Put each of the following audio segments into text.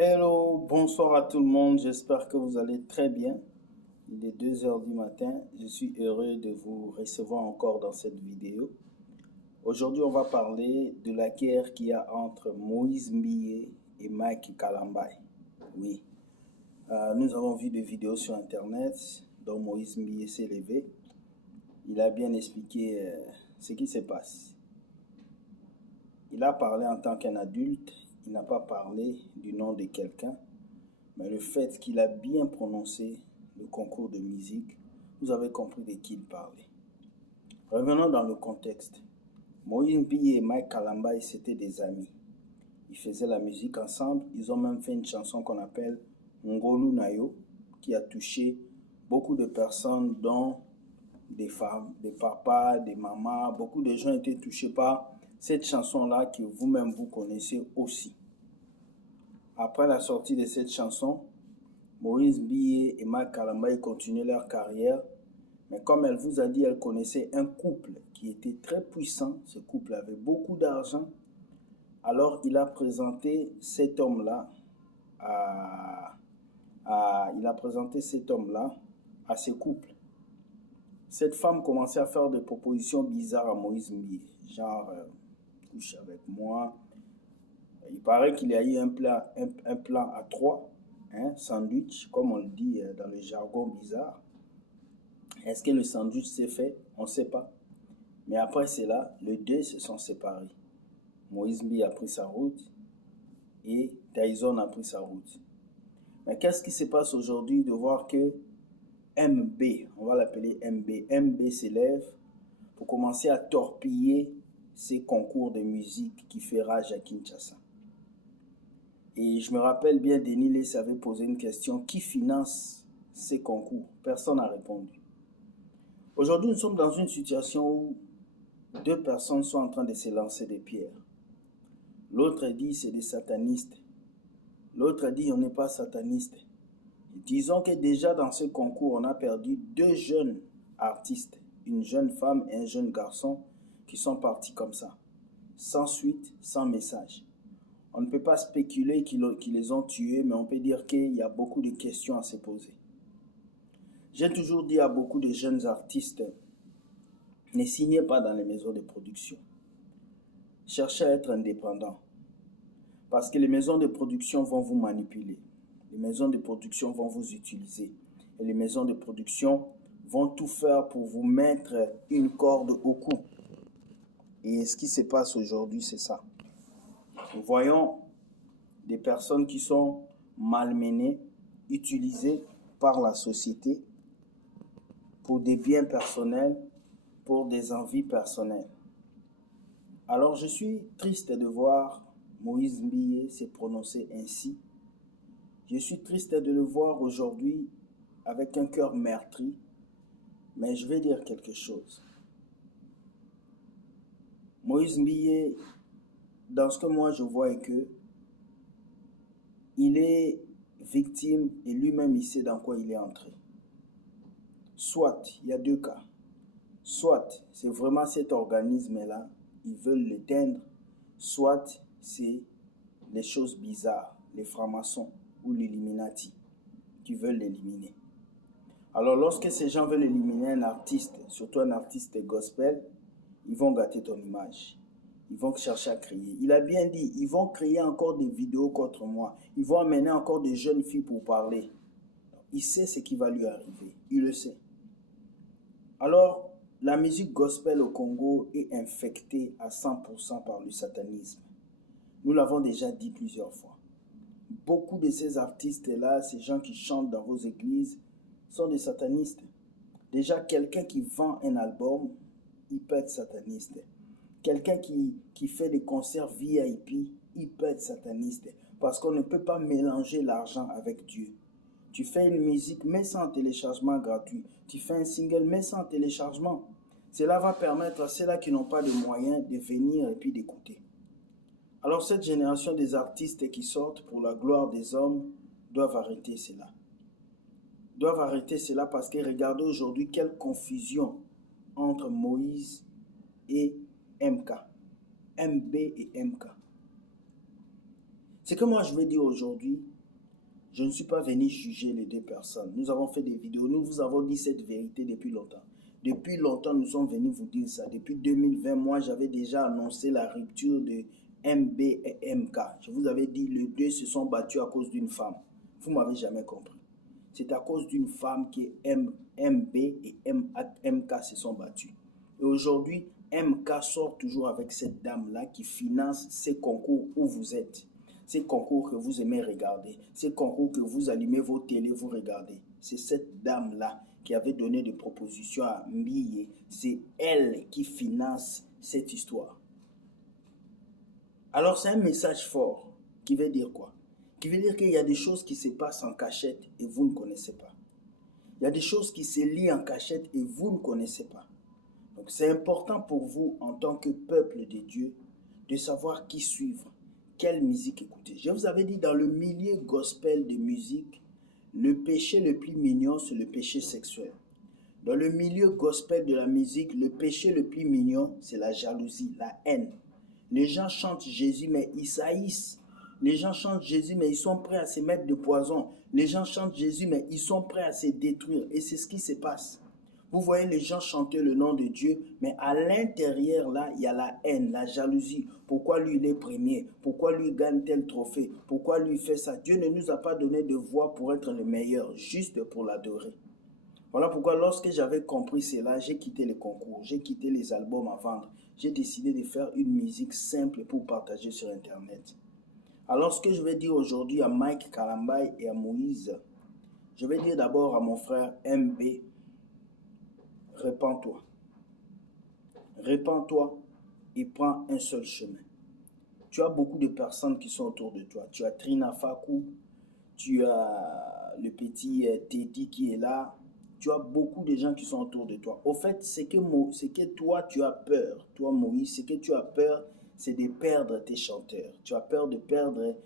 Hello, bonsoir à tout le monde, j'espère que vous allez très bien. Il est 2 heures du matin, je suis heureux de vous recevoir encore dans cette vidéo. Aujourd'hui, on va parler de la guerre qu'il y a entre Moïse Mbiye et Mike Kalambay. Oui, nous avons vu des vidéos sur internet dont Moïse Mbiye s'est levé. Il a bien expliqué ce qui se passe. Il a parlé en tant qu'un adulte, il n'a pas parlé du nom de quelqu'un. Mais le fait qu'il a bien prononcé le concours de musique, vous avez compris de qui il parlait. Revenons dans le contexte. Moïse Mbiye et Mike Kalambay, c'étaient des amis. Ils faisaient la musique ensemble. Ils ont même fait une chanson qu'on appelle Ngolu Nayo, qui a touché beaucoup de personnes, dont des femmes, des papas, des mamans. Beaucoup de gens étaient touchés par cette chanson-là que vous-même vous connaissez aussi. Après la sortie de cette chanson, Moïse Mbiye et Mike Kalambay continuaient leur carrière, mais comme elle vous a dit, elle connaissait un couple qui était très puissant. Ce couple avait beaucoup d'argent. Alors il a présenté cet homme-là à ce couple. Cette femme commençait à faire des propositions bizarres à Moïse Mbiye, genre couche avec moi. Il paraît qu'il y a eu un plan à trois. Sandwich, comme on le dit dans le jargon bizarre. Est-ce que le sandwich s'est fait? On ne sait pas. Mais après cela, les deux se sont séparés. Moïse Mbiye a pris sa route et Tyson a pris sa route. Mais qu'est-ce qui se passe aujourd'hui de voir que MB, on va l'appeler MB s'élève pour commencer à torpiller ces concours de musique qui fait rage à Kinshasa. Et je me rappelle bien, Denis Less avait posé une question: qui finance ces concours? Personne n'a répondu. Aujourd'hui, nous sommes dans une situation où deux personnes sont en train de se lancer des pierres. L'autre dit c'est des satanistes. L'autre dit on n'est pas sataniste. Disons que déjà dans ce concours, on a perdu deux jeunes artistes, une jeune femme et un jeune garçon qui sont partis comme ça, sans suite, sans message. On ne peut pas spéculer qu'ils les ont tués, mais on peut dire qu'il y a beaucoup de questions à se poser. J'ai toujours dit à beaucoup de jeunes artistes, ne signez pas dans les maisons de production. Cherchez à être indépendant. Parce que les maisons de production vont vous manipuler. Les maisons de production vont vous utiliser. Et les maisons de production vont tout faire pour vous mettre une corde au cou. Et ce qui se passe aujourd'hui, c'est ça. Nous voyons des personnes qui sont malmenées, utilisées par la société pour des biens personnels, pour des envies personnelles. Alors je suis triste de voir Moïse Mbiye s'est prononcé ainsi. Je suis triste de le voir aujourd'hui avec un cœur meurtri, mais je vais dire quelque chose. Moïse Mbiye, dans ce que moi je vois, est que il est victime et lui-même il sait dans quoi il est entré. Soit, il y a deux cas. Soit c'est vraiment cet organisme-là, ils veulent l'éteindre, soit c'est les choses bizarres, les francs-maçons ou l'Illuminati qui veulent l'éliminer. Alors lorsque ces gens veulent éliminer un artiste, surtout un artiste gospel, ils vont gâter ton image. Ils vont chercher à crier. Il a bien dit, ils vont créer encore des vidéos contre moi. Ils vont amener encore des jeunes filles pour parler. Il sait ce qui va lui arriver. Il le sait. Alors, la musique gospel au Congo est infectée à 100% par le satanisme. Nous l'avons déjà dit plusieurs fois. Beaucoup de ces artistes-là, ces gens qui chantent dans vos églises, sont des satanistes. Déjà, quelqu'un qui vend un album, il peut être sataniste. Quelqu'un qui fait des concerts VIP, il peut être sataniste. Parce qu'on ne peut pas mélanger l'argent avec Dieu. Tu fais une musique, mais sans téléchargement gratuit. Tu fais un single, mais sans téléchargement. Cela va permettre à ceux-là qui n'ont pas de moyens de venir et puis d'écouter. Alors cette génération des artistes qui sortent pour la gloire des hommes doivent arrêter cela. Doivent arrêter cela parce que regardez aujourd'hui quelle confusion entre Moïse et MK. MB et MK. C'est que moi je veux dire aujourd'hui, je ne suis pas venu juger les deux personnes. Nous avons fait des vidéos, nous vous avons dit cette vérité depuis longtemps. Depuis longtemps, nous sommes venus vous dire ça. Depuis 2020, moi j'avais déjà annoncé la rupture de MB et MK. Je vous avais dit, les deux se sont battus à cause d'une femme. Vous ne m'avez jamais compris. C'est à cause d'une femme que MB et MK se sont battus. Et aujourd'hui, MK sort toujours avec cette dame-là qui finance ces concours où vous êtes. Ces concours que vous aimez regarder. Ces concours que vous allumez vos télés, vous regardez. C'est cette dame-là qui avait donné des propositions à Mbiye. C'est elle qui finance cette histoire. Alors c'est un message fort qui veut dire quoi? Qui veut dire qu'il y a des choses qui se passent en cachette et vous ne connaissez pas. Il y a des choses qui se lient en cachette et vous ne connaissez pas. Donc c'est important pour vous en tant que peuple de Dieu de savoir qui suivre, quelle musique écouter. Je vous avais dit dans le milieu gospel de musique, le péché le plus mignon c'est le péché sexuel. Dans le milieu gospel de la musique, le péché le plus mignon c'est la jalousie, la haine. Les gens chantent Jésus mais ils saillissent. Les gens chantent Jésus mais ils sont prêts à se mettre de poison. Les gens chantent Jésus mais ils sont prêts à se détruire. Et c'est ce qui se passe. Vous voyez les gens chanter le nom de Dieu, mais à l'intérieur là, il y a la haine, la jalousie. Pourquoi lui il est premier? Pourquoi lui gagne tel trophée? Pourquoi lui fait ça? Dieu ne nous a pas donné de voix pour être le meilleur, juste pour l'adorer. Voilà pourquoi lorsque j'avais compris cela, j'ai quitté les concours, j'ai quitté les albums à vendre. J'ai décidé de faire une musique simple pour partager sur Internet. Alors ce que je vais dire aujourd'hui à Mike Kalambay et à Moïse, je vais dire d'abord à mon frère MB, répands-toi. Répands-toi et prends un seul chemin. Tu as beaucoup de personnes qui sont autour de toi. Tu as Trina Fakou, tu as le petit Teddy qui est là. Tu as beaucoup de gens qui sont autour de toi. Au fait, c'est que toi, tu as peur. Toi, Moïse, ce que tu as peur, c'est de perdre tes chanteurs. Tu as peur de perdre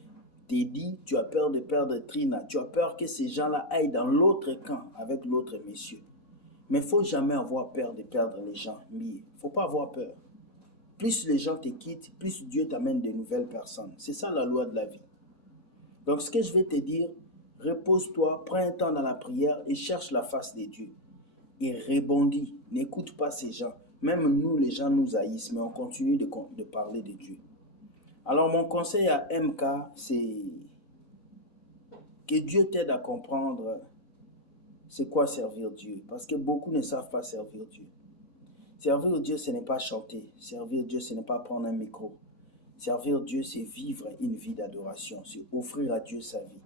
Teddy, tu as peur de perdre Trina. Tu as peur que ces gens-là aillent dans l'autre camp avec l'autre monsieur. Mais il ne faut jamais avoir peur de perdre les gens. Il ne faut pas avoir peur. Plus les gens te quittent, plus Dieu t'amène de nouvelles personnes. C'est ça la loi de la vie. Donc ce que je vais te dire, repose-toi, prends un temps dans la prière et cherche la face de Dieu. Et rebondis, n'écoute pas ces gens. Même nous, les gens nous haïssent, mais on continue de parler de Dieu. Alors mon conseil à MK, c'est que Dieu t'aide à comprendre c'est quoi servir Dieu. Parce que beaucoup ne savent pas servir Dieu. Servir Dieu, ce n'est pas chanter. Servir Dieu, ce n'est pas prendre un micro. Servir Dieu, c'est vivre une vie d'adoration. C'est offrir à Dieu sa vie.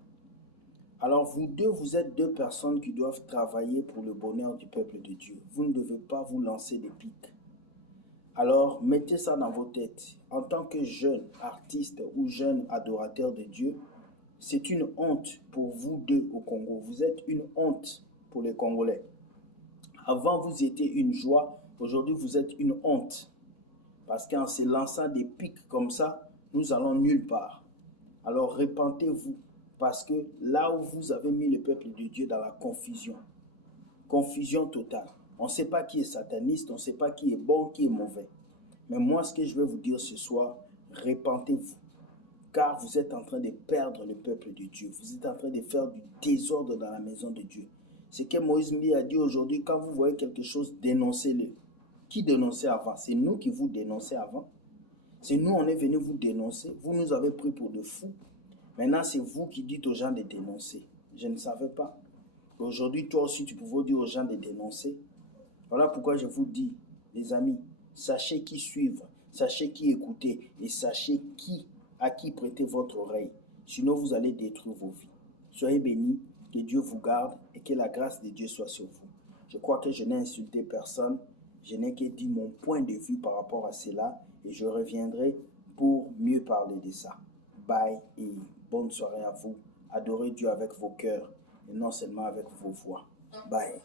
Alors vous deux, vous êtes deux personnes qui doivent travailler pour le bonheur du peuple de Dieu. Vous ne devez pas vous lancer des pics. Alors mettez ça dans vos têtes. En tant que jeune artiste ou jeune adorateur de Dieu, c'est une honte pour vous deux au Congo. Vous êtes une honte pour les Congolais. Avant, vous étiez une joie. Aujourd'hui, vous êtes une honte. Parce qu'en se lançant des pics comme ça, nous allons nulle part. Alors repentez-vous. Parce que là où vous avez mis le peuple de Dieu dans la confusion totale. On ne sait pas qui est sataniste, on ne sait pas qui est bon, qui est mauvais. Mais moi, ce que je vais vous dire ce soir, repentez-vous. Car vous êtes en train de perdre le peuple de Dieu. Vous êtes en train de faire du désordre dans la maison de Dieu. Ce que Moïse Mbiye a dit aujourd'hui, quand vous voyez quelque chose, dénoncez-le. Qui dénonçait avant? C'est nous qui vous dénonçons avant. C'est nous, on est venu vous dénoncer. Vous nous avez pris pour de fous. Maintenant, c'est vous qui dites aux gens de dénoncer. Je ne savais pas. Aujourd'hui, toi aussi, tu pouvais dire aux gens de dénoncer. Voilà pourquoi je vous dis, les amis, sachez qui suivre, sachez qui écouter et sachez à qui prêter votre oreille. Sinon, vous allez détruire vos vies. Soyez bénis, que Dieu vous garde et que la grâce de Dieu soit sur vous. Je crois que je n'ai insulté personne. Je n'ai que dit mon point de vue par rapport à cela et je reviendrai pour mieux parler de ça. Bye et bonne soirée à vous. Adorez Dieu avec vos cœurs et non seulement avec vos voix. Bye.